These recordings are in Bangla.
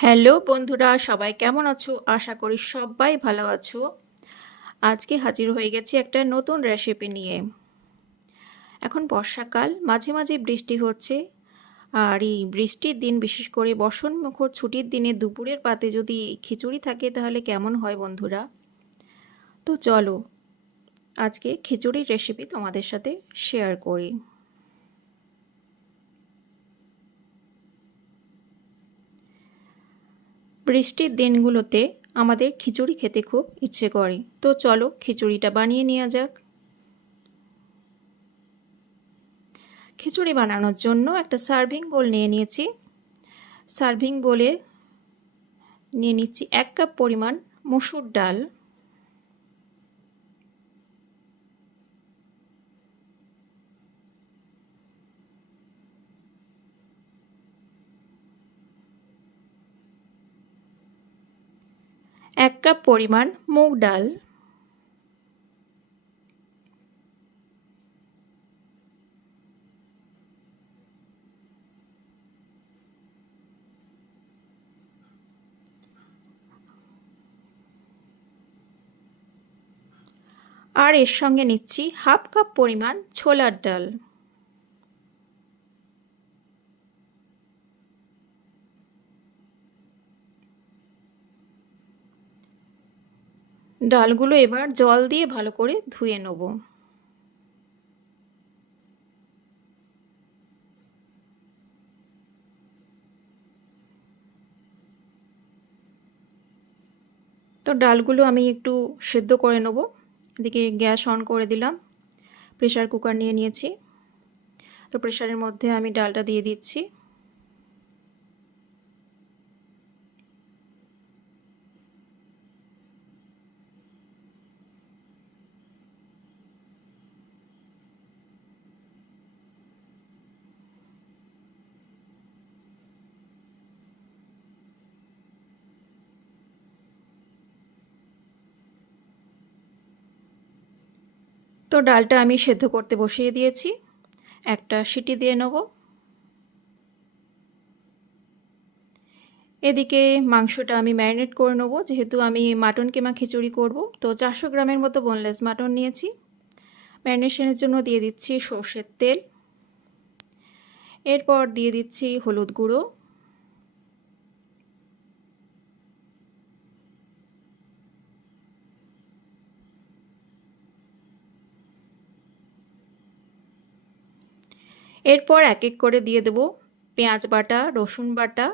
হ্যালো বন্ধুরা, সবাই কেমন আছো? আশা করি সবাই ভালো আছো। আজকে হাজির হয়ে গেছি একটা নতুন রেসিপি নিয়ে। এখন বর্ষাকাল, মাঝে মাঝে বৃষ্টি হচ্ছে। আর এই বৃষ্টির দিন, বিশেষ করে বসন্ত মুখর ছুটির দিনে দুপুরের পাতে যদি খিচুড়ি থাকে, তাহলে কেমন হয় বন্ধুরা? তো চলো, আজকে খিচুড়ির রেসিপি তোমাদের সাথে শেয়ার করি। বৃষ্টির দিনগুলোতে আমাদের খিচুড়ি খেতে খুব ইচ্ছে করে। তো চলো খিচুড়িটা বানিয়ে নেওয়া যাক। খিচুড়ি বানানোর জন্য একটা সার্ভিং বোল নিয়ে নিয়েছি। সার্ভিং বোলে নিয়ে নিচ্ছি এক কাপ পরিমাণ মসুর ডাল। এক কাপ পরিমাণ মুগ ডাল। আর এর সঙ্গে নিচ্ছি হাফ কাপ পরিমাণ ছোলার ডাল। ডালগুলো এবার জল দিয়ে ভালো করে ধুয়ে নেব। তো ডালগুলো আমি একটু সেদ্ধ করে নেব। এদিকে গ্যাস অন করে দিলাম। প্রেশার কুকার নিয়ে নিয়েছি। তো প্রেশারের মধ্যে আমি ডালটা দিয়ে দিচ্ছি। ডালটা আমি সেদ্ধ করতে বসিয়ে দিয়েছি। একটা সিটি দিয়ে নেব। এদিকে মাংসটা আমি ম্যারিনেট করে নেব। যেহেতু আমি মাটন কেমা খিচুড়ি করব, তো চারশো গ্রামের মতো বোনলেস মাটন নিয়েছি। ম্যারিনেশনের জন্য দিয়ে দিচ্ছি সর্ষের তেল। এরপর দিয়ে দিচ্ছি হলুদ গুঁড়ো। এরপর এক এক করে দিয়ে দেব পেঁয়াজ বাটা, রসুন বাটা,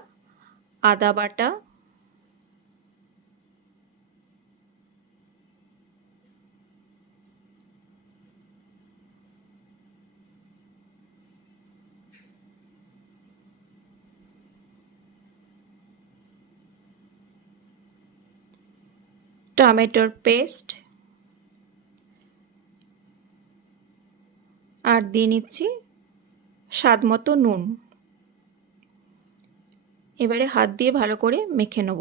আদা বাটা। টমেটোর পেস্ট। আর দিয়ে নিচ্ছি স্বাদ মতো নুন। এবারে হাত দিয়ে ভালো করে মেখে নেব।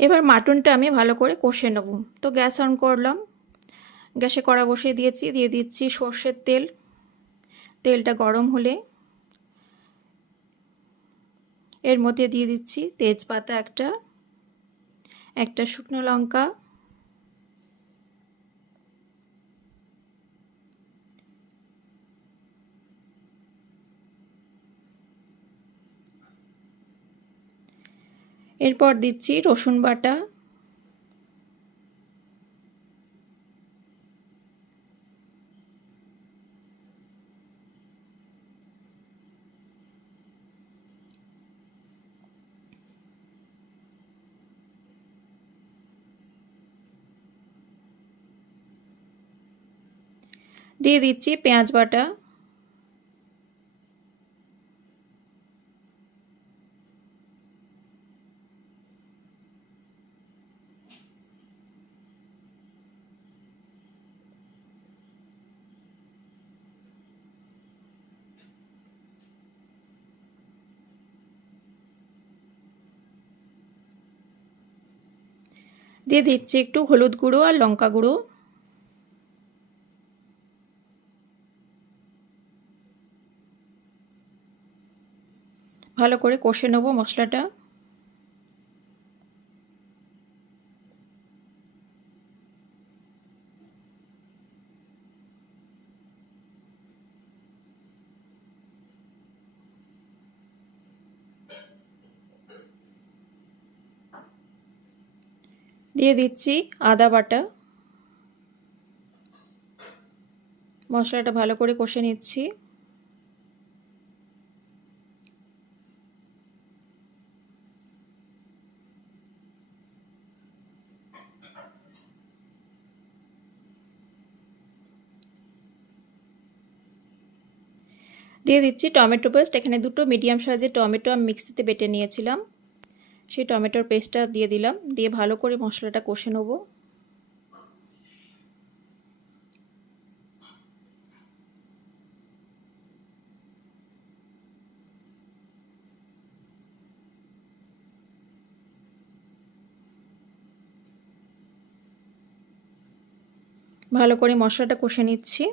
এবার মাটনটা আমি ভালো করে কষে নেব। তো গ্যাস অন করলাম। গ্যাসে কড়া বসিয়ে দিয়েছি, দিয়ে দিচ্ছি সর্ষের তেল। তেলটা গরম হলে এর মধ্যে দিয়ে দিচ্ছি তেজপাতা একটা একটা শুকনো লঙ্কা এরপর দিচ্ছি রসুন বাটা। দিয়ে দিচ্ছি পেঁয়াজ বাটা। দিয়ে দিচ্ছি একটু হলুদ গুঁড়ো আর লঙ্কা গুঁড়ো। ভালো করে কষে নেব মশলাটা। দিয়ে দিচ্ছি আদা বাটা। মশলাটা ভালো করে কষে নিচ্ছি। দিয়ে দিচ্ছি টমেটো পেস্ট। এখানে দুটো মিডিয়াম সাইজের টমেটো আমি মিক্সিতে বেটে নিয়েছিলাম। সেই টমেটোর পেস্টটা দিয়ে দিলাম। দিয়ে ভালো করে মশলাটা কষে নেব। ভালো করে মশলাটা কষে নিচ্ছি।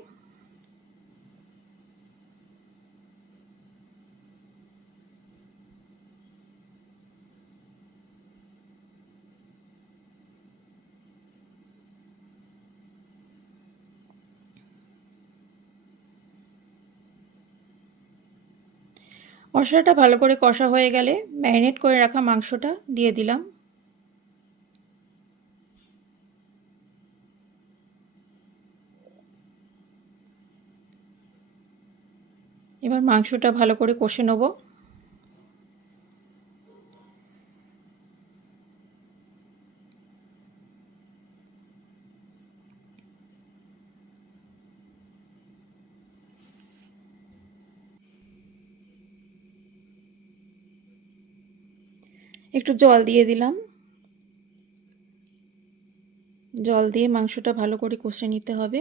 মশলাটা ভালো করে কষা হয়ে গেলে ম্যারিনেট করে রাখা মাংসটা দিয়ে দিলাম। এবার মাংসটা ভালো করে কষে নেব। একটু জল দিয়ে দিলাম। জল দিয়ে মাংসটা ভালো করে কষে নিতে হবে।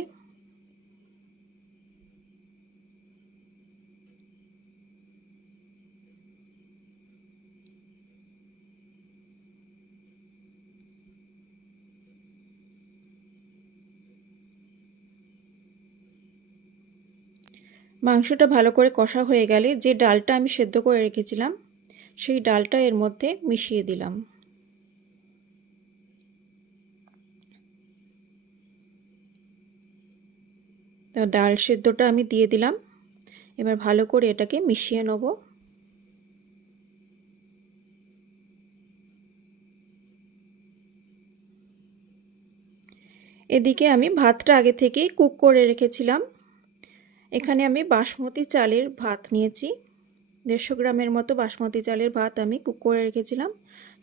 মাংসটা ভালো করে কষা হয়ে গেলে যে ডালটা আমি সেদ্ধ করে রেখেছিলাম সেই ডালটা এর মধ্যে মিশিয়ে দিলাম। তো ডাল সেদ্ধটা আমি দিয়ে দিলাম। এবার ভালো করে এটাকে মিশিয়ে নেব। এদিকে আমি ভাতটা আগে থেকেই কুক করে রেখেছিলাম। এখানে আমি বাসমতি চালের ভাত নিয়েছি। দেড়শো গ্রামের মতো বাসমতি চালের ভাত আমি কুক করে রেখেছিলাম।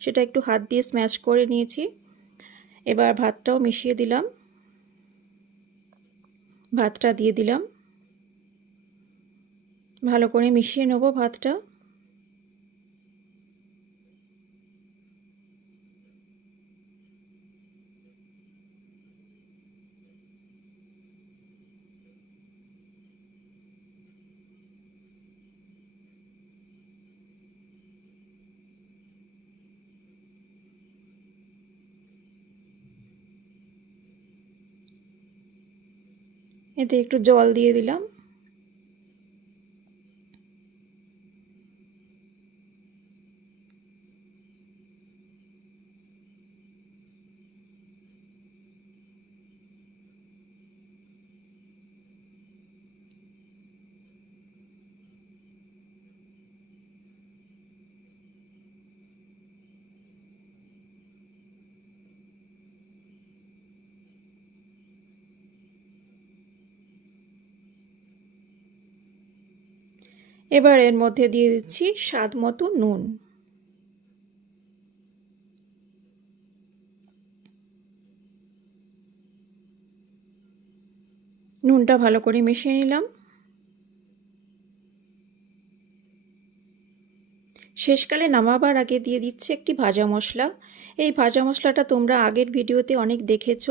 সেটা একটু হাত দিয়ে স্ম্যাশ করে নিয়েছি। এবার ভাতটাও মিশিয়ে দিলাম। ভাতটা দিয়ে দিলাম। ভালো করে মিশিয়ে নেব ভাতটা। এতে একটু জল দিয়ে দিলাম। এবার এর মধ্যে দিয়ে দিচ্ছি স্বাদ মতো নুন। নুনটা ভালো করে মিশিয়ে নিলাম। শেষকালে নামাবার আগে দিয়ে দিচ্ছে একটি ভাজা মশলা। এই ভাজা মশলাটা তোমরা আগের ভিডিওতে অনেক দেখেছ।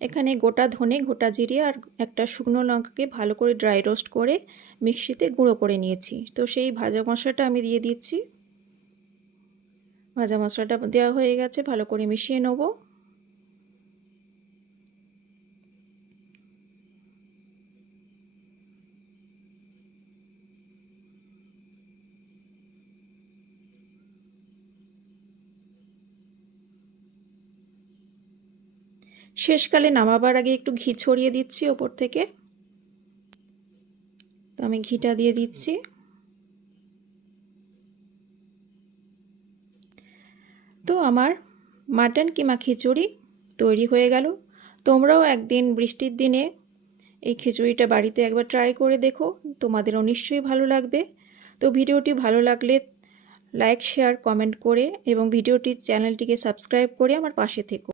এখানে গোটা ধনে, গোটা জিরে আর একটা শুকনো লঙ্কাকে ভালো করে ড্রাই রোস্ট করে মিক্সিতে গুঁড়ো করে নিয়েছি। তো সেই ভাজা মশলাটা আমি দিয়ে দিচ্ছি। ভাজা মশলাটা দেওয়া হয়ে গেছে, ভালো করে মিশিয়ে নেব। শেষকালে নামাবার আগে একটু ঘি ছড়িয়ে দিচ্ছি ওপর থেকে। তো আমি ঘিটা দিয়ে দিচ্ছি। তো আমার মাটন কিমা খিচুড়ি তৈরি হয়ে গেল। তোমরাও একদিন বৃষ্টির দিনে এই খিচুড়িটা বাড়িতে একবার ট্রাই করে দেখো, তোমাদেরও নিশ্চয়ই ভালো লাগবে। তো ভিডিওটি ভালো লাগলে লাইক, শেয়ার, কমেন্ট করে এবং ভিডিওটি চ্যানেলটিকে সাবস্ক্রাইব করে আমার পাশে থেকো।